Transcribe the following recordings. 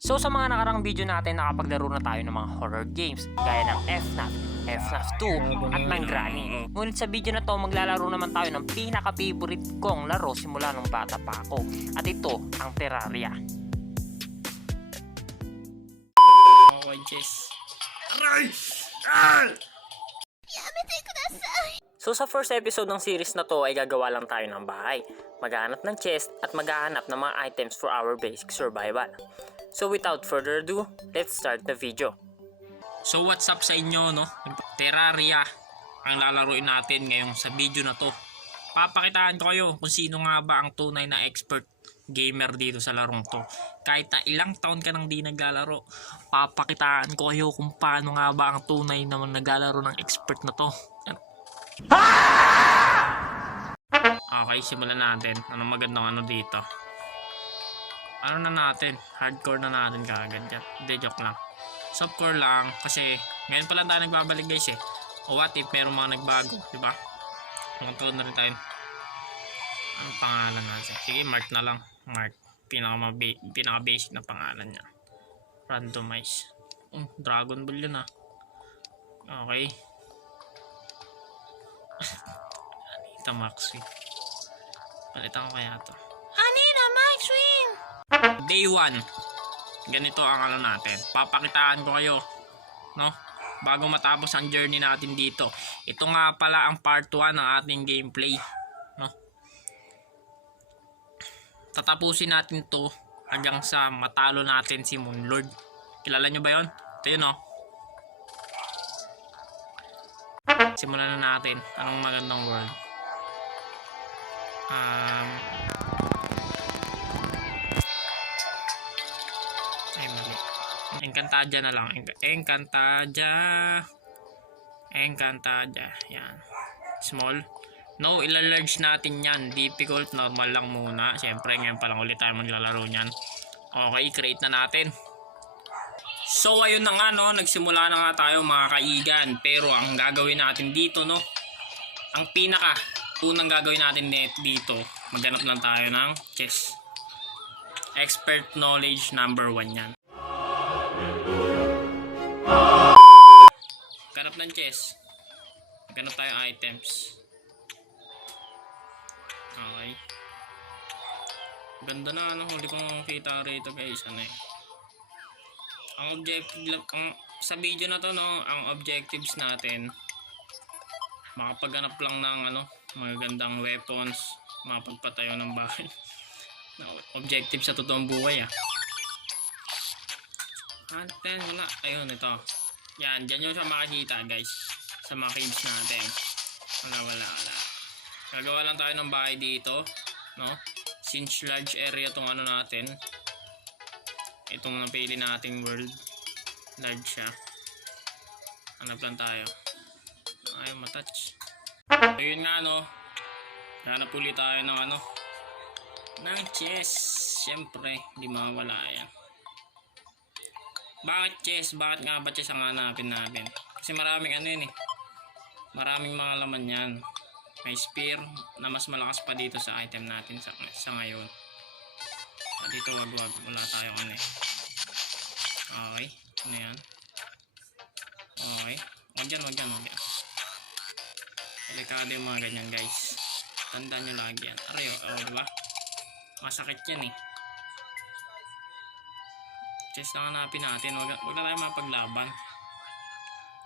So sa mga nakarang video natin, nakapaglaro na tayo ng mga horror games gaya ng FNAF, FNAF 2 at ng Granny. Ngunit sa video na to, maglalaro naman tayo ng pinaka-favorite kong laro simula nung bata pa ako. At ito, ang Terraria. Okay, Jess. Aray! Ah! So sa first episode ng series na to ay gagawa lang tayo ng bahay, maghahanap ng chest at maghahanap ng mga items for our basic survival. So without further ado, let's start the video. So what's up sa inyo, no? Terraria ang lalaruin natin ngayong sa video na to. Papakitaan ko kayo kung sino nga ba ang tunay na expert gamer dito sa larong to. Kahit na ilang taon ka nang di naglalaro, papakitaan ko kayo kung paano nga ba ang tunay na naglalaro ng expert na to. Okay, simulan natin. Anong magandang ano dito? Ano na natin? Hardcore na natin kagad yan. Hindi, joke lang. Softcore lang kasi ngayon pa lang tayo nagbabalik guys eh. O what if meron mga nagbago, di ba? Magtuon na rin tayo. Anong pangalan natin? Sige, Mark na lang. Mark. Pinaka-basic na pangalan niya. Randomize. Dragon Ball yun ah. Okay. Anita Maxwing. Palitan ko kaya to. Anita Maxwing! Day 1. Ganito ang ano natin. Papakitaan ko kayo. No? Bago matapos ang journey natin dito. Ito nga pala ang part 1 ng ating gameplay. No? Tatapusin natin to hanggang sa matalo natin si Moonlord. Kilala nyo ba yon? Ito yun no? Simulan na natin. Anong magandang world? Ay mali. Encantadia na lang. Encantadia. Yan. Small. No, ila-large natin yan. Difficult, normal lang muna. Siyempre, ngayon pa lang ulit tayo maglalaro niyan. Okay, create na natin. So, ayun na nga, no. Nagsimula na nga tayo, mga kaigan. Pero, ang gagawin natin dito, no. Ang unang gagawin natin dito, maghanap lang tayo ng chest. Expert knowledge number 1 yan. Ganap ng chest. Ganap tayo items. Okay. Ganda na ano, huli kong kita rito guys. Ano eh. Ang objective sa video na to no, ang objectives natin makapaghanap lang ng ano, magagandang weapons, makapagpatayo ng bahay. Objective sa totoong buhay ah. Anten wala. Ayun ito. Yan, dyan yung sa makikita guys. Sa mga caves natin. Wala. Gagawa lang tayo ng bahay dito. No? Since large area tong ano natin. Itong napili nating world. Large siya. Hanap lang tayo. Ayaw matouch. So yun nga no. Hanap ulit tayo ng ano. Ng chest. Siyempre, hindi mawawala yan. Bakit chest? Bakit nga ba chest ang hanapin natin? Kasi maraming ano yun eh. Maraming mga laman yan. May spear na mas malakas pa dito sa item natin sa ngayon. Dito wag. Wala tayong ano eh. Okay. Ano yan? Okay. Wag yan. Delikado yung mga ganyan guys. Tandaan nyo lagi yan. Aray diba? Masakit yan eh. Chest lang hanapin natin. Wag na tayo mapaglaban.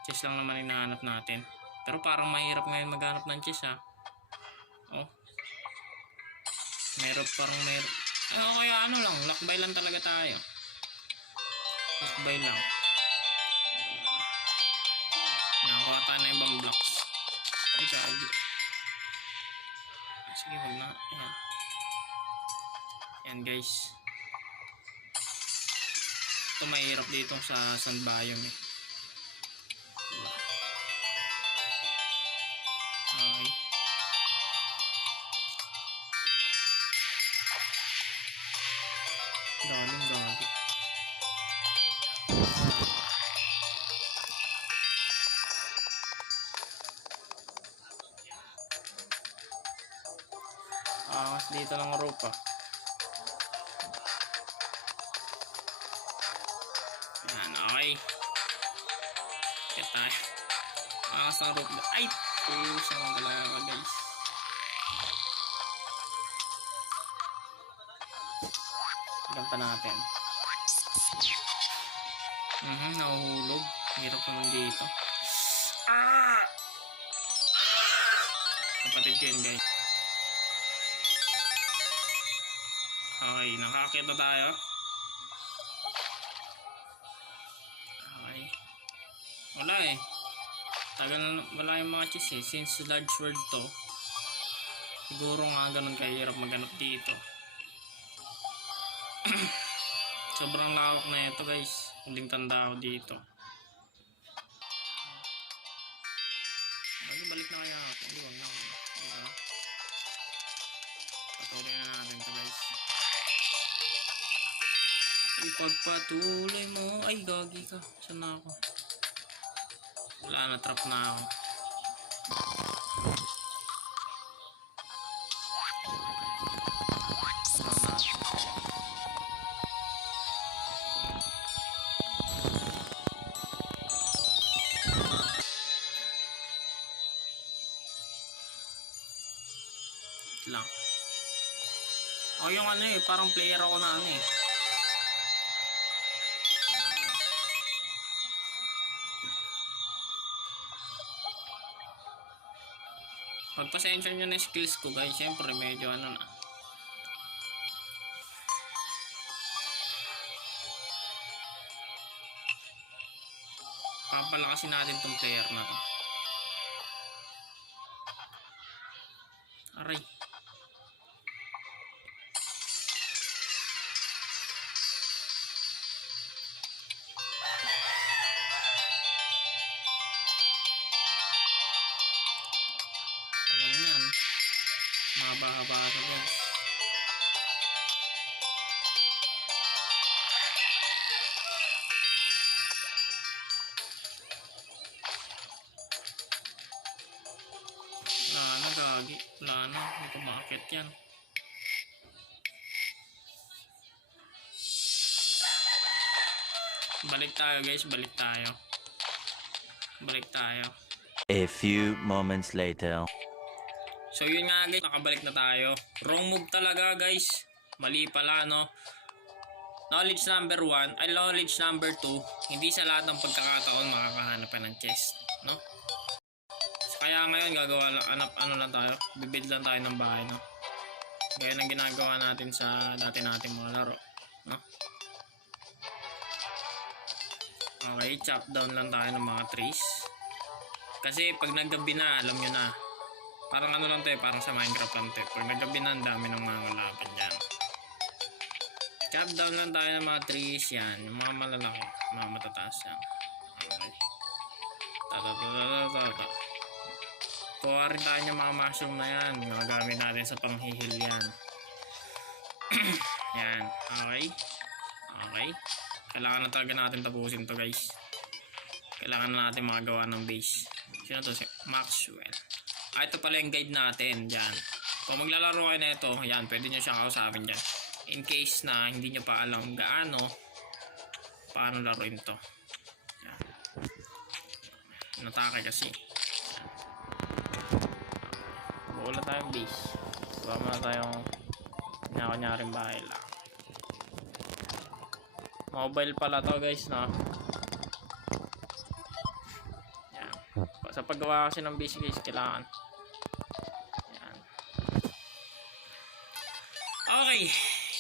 Chest lang naman hinahanap natin. Pero parang mahirap ngayon maghanap ng chest ha. Oh. Meron. Kaya ano lang. Lakbay lang talaga tayo. Lakbay lang. Nakakuha tayo na ibang blocks. Sige, wag na. Yan guys. Ito mahirap dito sa sand biome eh. Okay. Daming gagi. Mas dito lang rope ah. Yan, okay. Kaya tayo. Sa roof. Ay! Pusang talaga guys. Ganta natin. Nahuhulog. Hirap naman dito. Kapatid ko yun guys. Okay, nakakita tayo. Okay. Wala eh. Tagal na, wala yung mga cheese eh. Since large world to, siguro nga ganun kahirap maghanap dito. Sobrang lawak na ito guys. Huling tanda ako dito. Balik na kaya ako. Hindi, wag na ako. Diba? Patuloy na natin ito guys. Ipagpatuloy mo. Ay, gagi ka. Saan na ako? Wala na, trap na ako. Lang. O yung ano eh, parang player ako na ano eh. Pagpasensya nyo na skills ko guys, syempre medyo ano na. Papalakasin natin tong player na to. Aray. Mahaba-haba na guys. Wala na gagi. Wala na. Hindi ko makakit yan. Balik tayo guys. Balik tayo. Balik tayo. A few moments later. So yun nga guys, nakabalik na tayo. Wrong move talaga guys. Mali pala no. Knowledge number 1, ay knowledge number 2, hindi sa lahat ng pagkakataon makakahanap ka ng chest, no? So, kaya ngayon gagawa lang, ano lang tayo, bibid lang tayo ng bahay, no? Gaya ng ginagawa natin sa dati nating mga laro, no? Okay, chop down lang tayo ng mga trees. Kasi pag naggabi na, alam nyo na. Parang ano lang tayo, parang sa Minecraft lang tayo. Pag naggabi na, ang dami ng mga laban dyan. Chop down lang tayo ng mga trees yan. Yung mga malalaki, mga matataas yan. Okay. Tata. Kuha rin tayo ng mga mushroom na yan. Mga gamit natin sa panghihil yan. Yan. Okay. Okay. Kailangan na talaga natin tapusin to guys. Kailangan na natin magawa ng base. Sino to? Si Maxwell. Ito pala yung guide natin. Diyan. Kung maglalaro kayo na ito, yan, pwede nyo siyang kausapin dyan. In case na hindi nyo pa alam paano laruin to. Yan. Natake kasi. Wala tayong base. Gawa muna tayong kunyaring bahay lang. Mobile pala to guys, no? Yan. Sa paggawa kasi ng base guys, kailangan. Yan. Okay.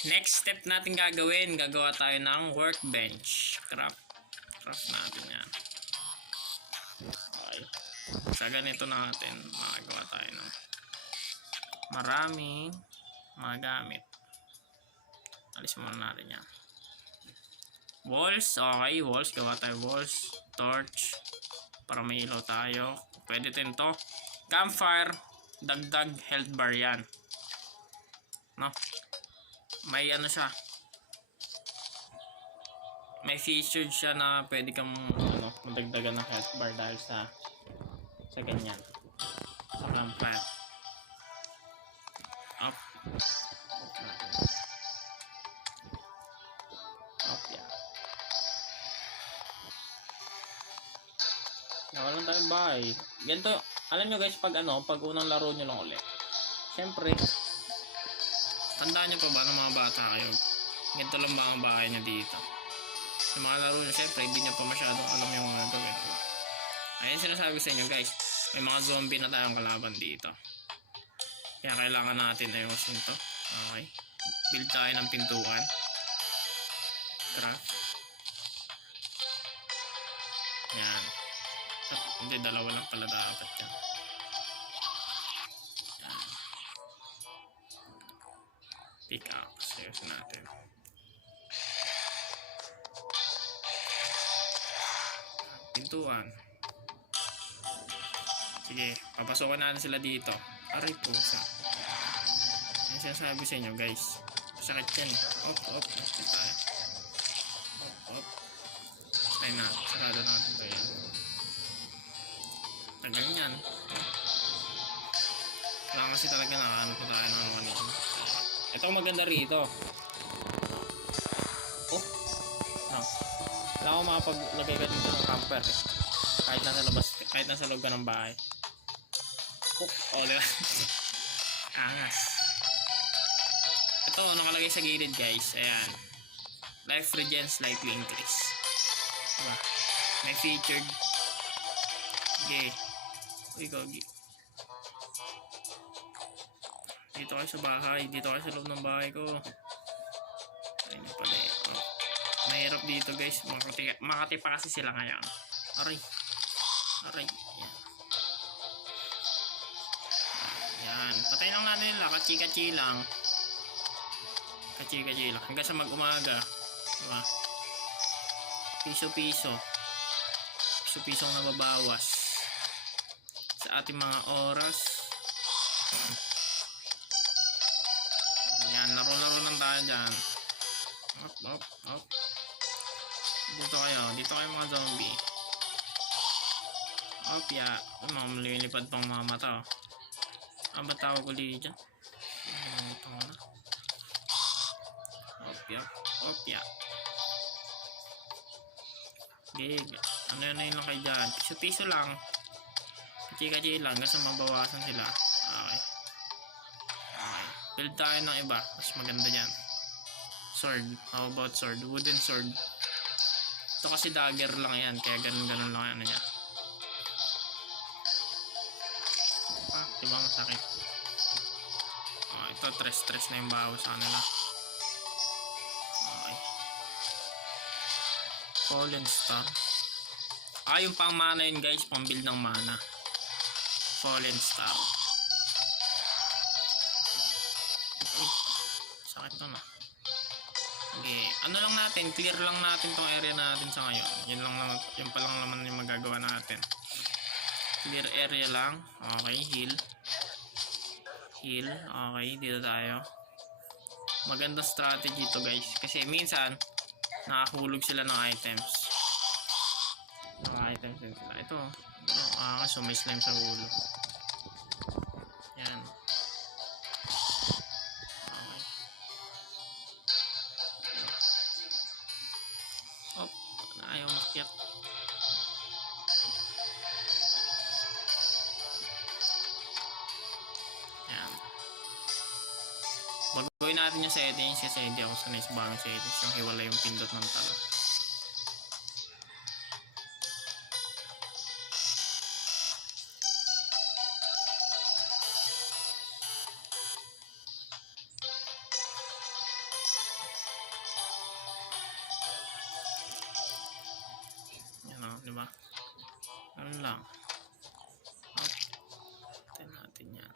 Next step natin gagawin, gagawa tayo ng workbench. Craft natin yan. Okay. Sa ganito natin, magagawa tayo ng maraming mga gamit. Alis muna natin yan. Walls, okay, walls. Gawa tayo walls. Torch, para may ilaw tayo. Pwede din to. Campfire, dagdag health bar yan. No? May ano siya, may featured siya na pwede kang madagdagan ng health bar dahil sa ganyan, sa campfire. Up yan. Nawalan tayong bahay. Ganito, alam nyo guys, pag unang laro nyo lang ulit. Siyempre, tandaan nyo pa ba ng mga bata kayo? Ganito lang ba ang bahay nyo dito? Yung mga laro nyo, siyempre, hindi nyo pa masyadong alam yung mga gawin. Ayun sinasabi sa inyo guys, may mga zombie na tayong kalaban dito. Kaya kailangan natin ayusin to. Okay. Build tayo ng pintuan. Craft. Yan. Hindi, dalawa lang pala dapat yan. Yan. Pick up. Ayusin natin. Pintuan. Sige, papasokan natin sila dito. Aray pusa. Yan sinasabi sa inyo guys. Sakit yan eh. Op. Sakit tayo. Op. Ay na. Sarado natin ito yan. Tagal yan. Kailangan kasi talaga nakaano po tayo ng ano kanina. Ito ang maganda rito. Oh. No. Wala akong makapaglagay ka dito ng camper eh. Kahit nasa labas, kahit nasa loob ka ng bahay. Oh, diba? Angas. Ito, nakalagay sa gilid guys. Ayan. Life regen slightly increase. Diba? May featured. Okay. Uy, gogi. Dito kayo sa bahay. Dito kayo sa loob ng bahay ko. Ayun pala eh. Oh. Mahirap dito guys. Makati pa kasi sila ngayon. Aray. Yan. Yan. Patay lang natin nila. Kachi-kachi lang. Kachi-kachi lang. Hanggang sa mag-umaga. Diba? Piso-piso. Piso-pisong nababawas. Sa ating mga oras. Yan. Laro-laro lang tayo dyan. Up. Dito kayo mga zombie. Opya. Malilipad pang mga mata. Ang ba't tawag ulit dyan? Ito na. Opya. Gig. Ano yun lang kayo dyan? Piso-piso lang. Kachi-kachi lang. Kasi mabawasan sila. Okay. Build tayo ng iba. Mas maganda dyan. Sword. How about sword? Wooden sword. Ito kasi dagger lang yan. Kaya ganun lang ano niya. Diba masakit? Oh, ito stress na yung bawas sa kanila. Okay. Fallen Star. Yung pang mana yun guys. Pang build ng mana. Fallen Star. Sakit to na. Okay. Ano lang natin? Clear lang natin tong area natin sa ngayon. Yun pa lang naman yung magagawa natin. Clear area lang. Okay. Heal. Okay. Dito tayo. Magandang strategy to guys. Kasi minsan, nakahulog sila ng items. Naka-items din sila. Ito. So may slime sa ulo. Yan. Okay. Oh. Ayaw makyat. Baguhin natin yung settings kasi hindi ako sanay sa bagong settings yung hiwala yung pindot ng talo. Yan o, diba? Ganun lang. Tayo natin yan.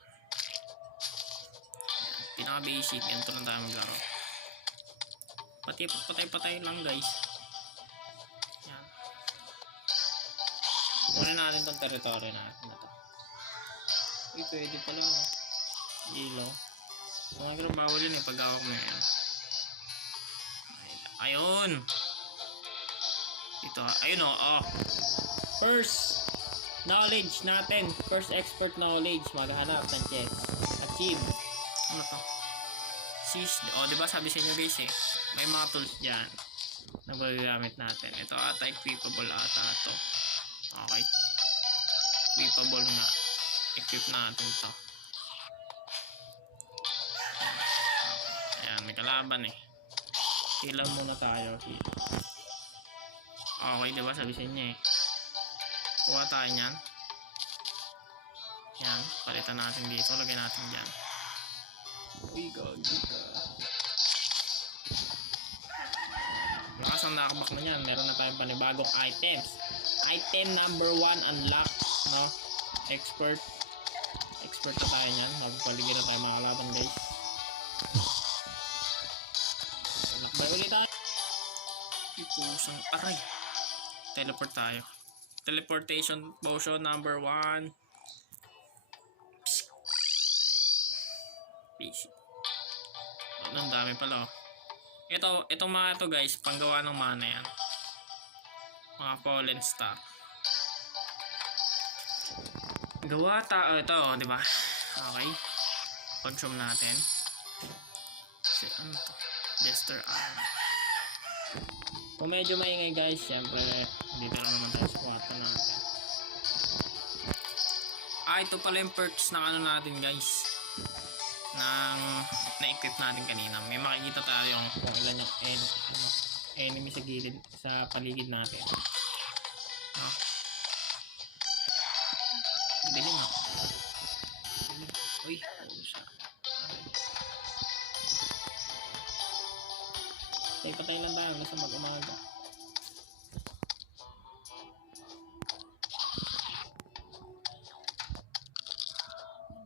Pinaka-basic, ganito lang tayo maglaro. Patay lang guys. Yan. Muna natin tong territory natin na to. Pwede pala no. Ilaw. Pero bawal yun pag hawak mo yan. Ayun. Dito. Ayun oh. First knowledge natin. First expert knowledge. Maghanap ng chest. Achieve. Ano to? Diba sabi sa inyo guys may mga tools dyan na magagamit natin. Ito ata equipable ata ito. Okay. equipable na. Equip natin to. Ayan, may kalaban eh. Heal muna tayo. Heal. Okay, diba? Sabi sa inyo eh. Kuha tayo nyan. Yan, palitan natin dito. Lagyan natin dyan. Giga. Lakas ang nakabak na yan. Meron na tayong panibagong items. Item number 1 unlock. No? Expert na tayo nyan. Magpaligid na tayo mga kalaban guys. Lakbay ulit tayo. Ipusang aray. Teleport tayo. Teleportation potion number 1. Basic. Ang dami pala oh. Itong mga to guys, panggawa ng mana yan. Mga fallen star. Gawa tao ito, di ba? Okay. Consume natin. Ano to? Jester armor. Kung medyo maingay guys, syempre dito lang naman tayo sa kwarto natin. Ito pala yung perks ng ano natin guys. Ng na-equip natin kanina. May makikita tayo kung ilan yung enemy sa gilid, sa paligid natin. No? Dilim ah. Uy, siya. Patay lang tayo nasa mag-umaga.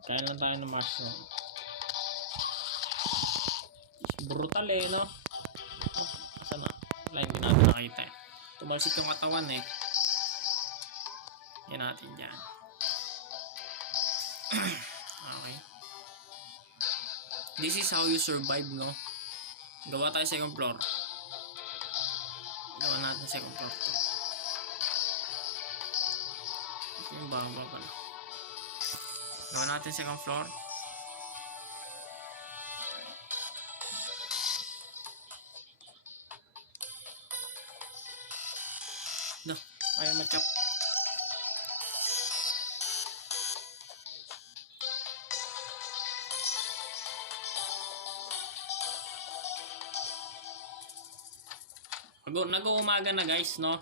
Kain lang tayo ng mushroom. Brutal eh, no? Oh, saan na? Wala, hindi natin nakita eh. Tumalsik yung katawan eh. Yan natin dyan. Okay. This is how you survive, no? Gawa tayo second floor. Gawa natin second floor to. Ito yung baba pala. Gawa natin second floor. No, ayaw matchap. Nag-uumaga na guys, no?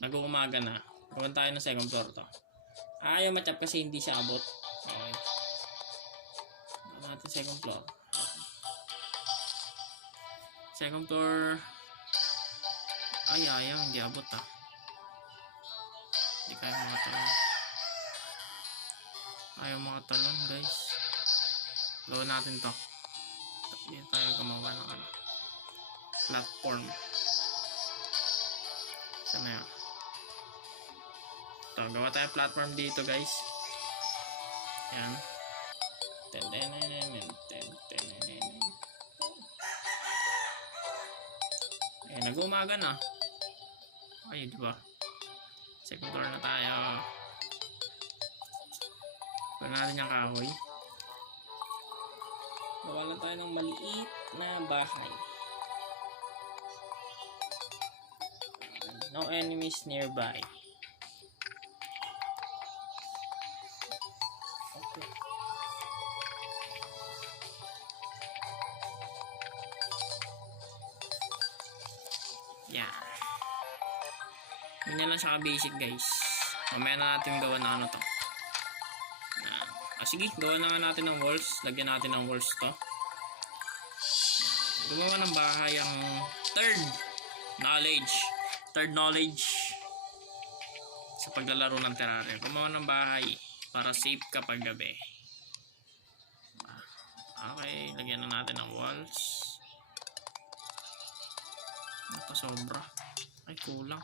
Nag-uumaga na. Gawin tayo ng second floor to. Ayaw matchap kasi hindi siya abot. Okay. Gawin natin second floor. Second floor. Ay, ayaw. Hindi abot ah. Hindi kaya mga talon. Ayaw mga talon guys. Gawin natin to. Hindi tayo gumawa ng ano. Platform. Sana yun. Ito, gawa tayo platform dito guys. Yan. Eh, nag-umaga na. Ay, diba? Second floor na tayo. Pagod natin yung kahoy. Gawa lang tayo ng maliit na bahay. No enemies nearby. Okay. Yeah. Yun na lang siya ka-basic guys. Mamaya na natin gawa na ano to. Sige, gawa na nga natin ng walls. Lagyan natin ng walls to. Gumawa ng bahay ang third knowledge sa paglalaro ng Terraria. Gumawa ng bahay para safe kapag gabi. Okay, lagyan na natin ng walls. Napasobra. Ay, kulang.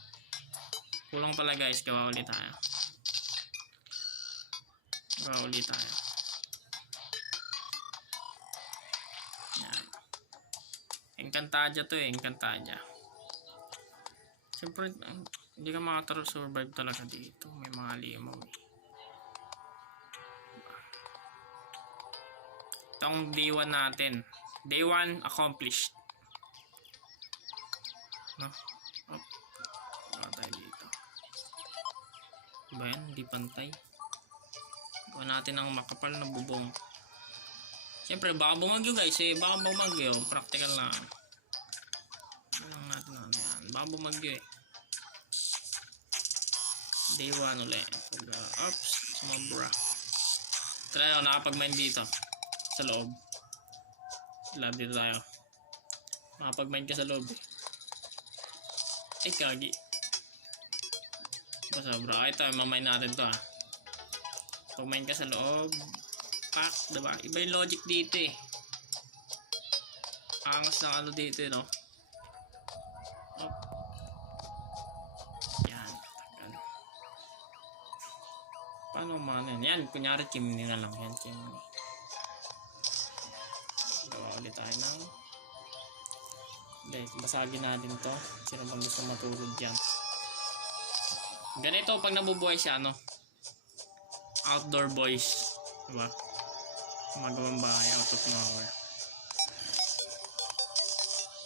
Kulang pala guys, gawa ulit tayo. Gawa ulit tayo. Yan. Encantadia to eh, Encantadia. Siyempre, hindi ka makataro-survive talaga dito. May mga limaw eh. Itong day 1 natin. Day 1 accomplished. No? Up. Wala tayo dito. Ba yan? Hindi pantay. Kuha natin ang makapal na bubong. Siyempre, baka bumagyo guys eh. Baka bumagyo. Practical lang. Ano natin ano yan. Baka bumagyo eh. Day 1 ulit. Oops. Sumabra. Try ako, nakapag-mine dito. Sa loob. Lab dito tayo. Nakapag-mine ka sa loob. Ay, kagi. Basta bro. Ay, ito. Mamine natin to ah. Pag-mine ka sa loob. Pak, diba? Iba yung logic dito eh. Angas ng ano dito eh, no? Op. Yan. Ano. Paano man yan? Yan, kunyari chimney na lang. Yan, chimney. Gawa ulit tayo ng... Guys, basagin natin to. Sino bang gusto matulog dyan? Ganito, pag nabubuhay siya, ano? Outdoor boys. Diba? Magawang bahay out of nowhere.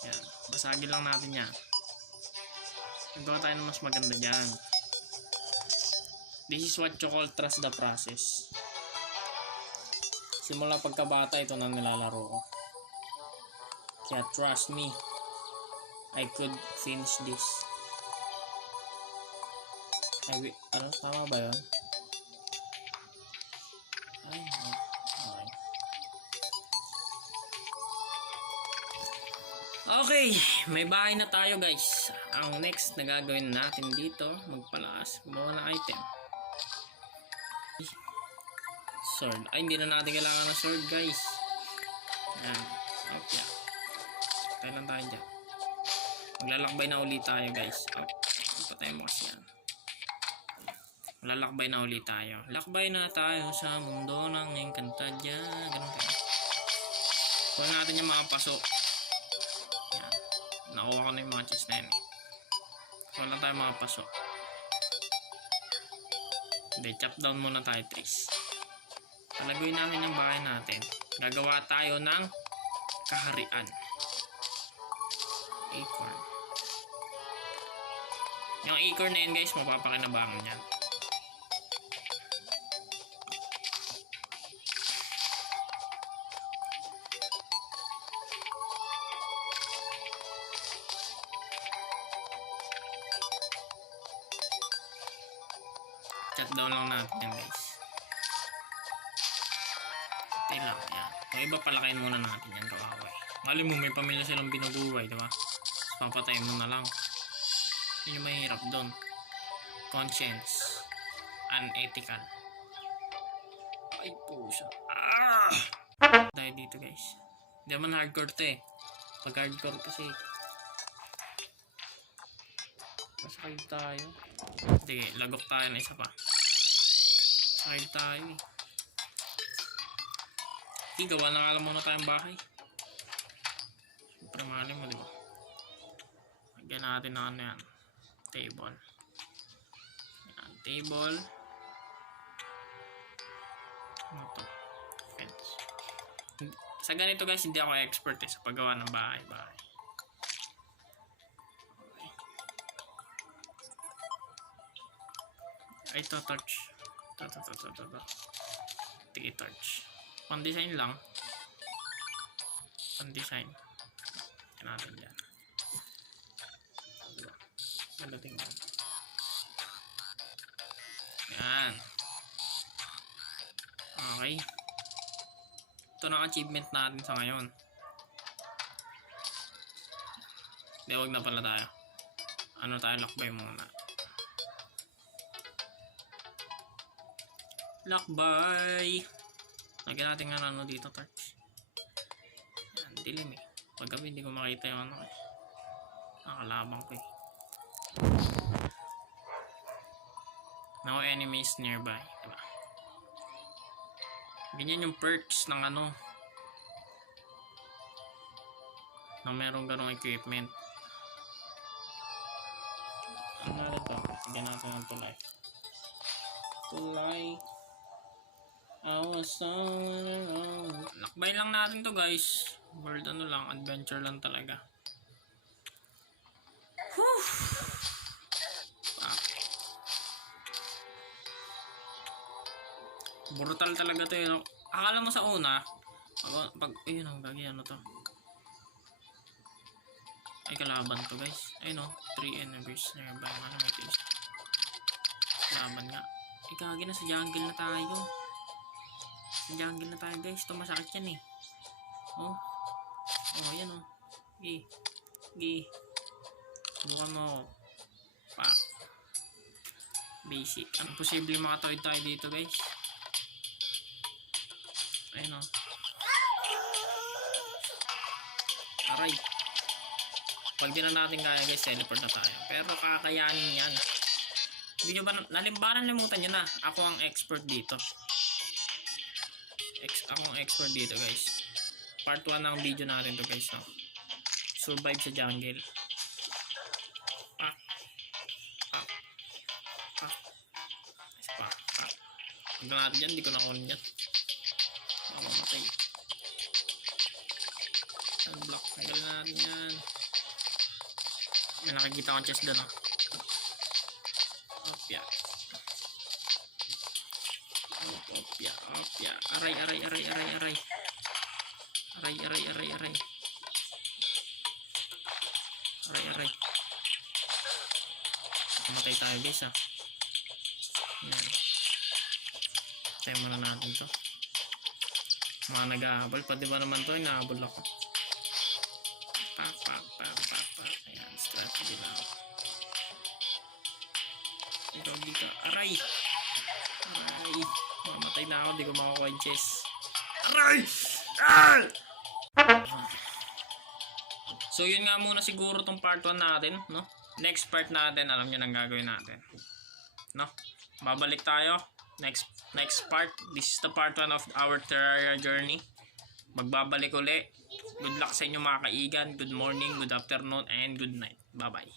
Yan. Basagin lang natin yan. Nagawa tayo ng mas maganda dyan. This is what you call trust the process. Simula pagkabata, ito na nilalaro ko. Kaya trust me, I could finish this. Ano? Tama ba yun? Ay, okay. Okay, may bahay na tayo guys. Ang next na gagawin natin dito, magpalakas, gumawa ng item. Sword. Ay, hindi na natin kailangan ng sword guys. Ayan. Okay. Tayo lang tayo dyan. Maglalakbay na ulit tayo guys. Patay mo kasi yan. Maglalakbay na ulit tayo. Lakbay na tayo sa mundo ng Encantadia. Ganun tayo. Kuha natin yung mga paso. Ayan. Nakuha ko na yung mga chest na yun. Kuha lang tayo mga paso. Hindi, chop down muna tayo trees. Palaguin namin yung bahay natin. Gagawa tayo ng kaharian. Acorn. Yung acorn na yun guys, mapapakinabangan yan. Chat down lang natin yan guys. Ito lang, yan. Yung iba palakayin muna natin yan, kawawa. Mali mo, may pamilya silang binubuhay, diba? Papatayin mo na lang. Yun yung mahirap doon. Conscience. Unethical. Ay pusa. Dahil dito guys. Hindi naman hardcore to eh. Pag hardcore kasi masakay tayo. Sige, lagok tayo na isa pa. Masakay tayo eh. Gawa na nga lang muna tayong bahay. Siyempre mahalin mo, diba? Lagyan natin na ano yan. Table. Yan, table. Ano to? Fence. Sa ganito guys, hindi ako expert eh, sa paggawa ng bahay. Okay. Ay, ito, torch. Ito. Tige torch. Pan-design lang. Pan-design. Yan natin dyan. Nadating yan. Yan. Okay. Ito na achievement natin sa ngayon. Hindi, huwag na pala tayo. Ano tayo, lakbay muna. Lakbay! Lagyan natin nga ano dito, torch. Yan, dilim eh. Pag gabi hindi ko makita yung ano eh. Nakalabang ko eh. No enemies nearby, diba? Ganyan yung perks ng ano, na merong ganong equipment. Ano na ito? Lagyan natin ng tulay. I was someone around. Lakbay lang natin to guys. World ano lang, adventure lang talaga. Whew. Brutal talaga to yun. Akala mo sa una, pag ayun ang gagi, ano to? Ay, kalaban to guys. Ayun o, 3 enemies nearby. Ano may taste? Kalaban nga. Ay, kagi na sa jungle na tayo. Sa jungle na tayo guys. Ito masakit yan eh. Oh. Oh, yan oh. Gi. Bukan mo. Pak. Basic. Ang posible makatawid tayo dito guys. Ayun oh. Aray. Pag di na natin kaya guys, teleport na tayo. Pero kakayanin yan. Hindi nyo ba nalimutan nyo na. Ako ang expert dito. Ako ang expert dito guys. Part 1 ng video natin to guys. No? Survive sa jungle. Pak. Pag natin yan, di ko nakunin yan. Mamatay. Unblock. Tanggalin natin yan. May nakikita akong chest doon. Opya. Aray. Mamatay tayo guys ah. Yan. Tayo muna natin to. Mga nag-ahabol. Pati ba naman to? Inahabol ako. Pak. Ayan, strategy lang. Ikaw dito. Aray! Mamatay na ako. Di ko makakuha yung chest. Aray! So yun nga muna siguro tong part 1 natin, no? Next part natin, alam nyo nang gagawin natin. No? Babalik tayo. Next part. This is the part 1 of our Terraria journey. Magbabalik uli. Good luck sa inyo mga kaigan. Good morning, good afternoon, and good night. Bye-bye.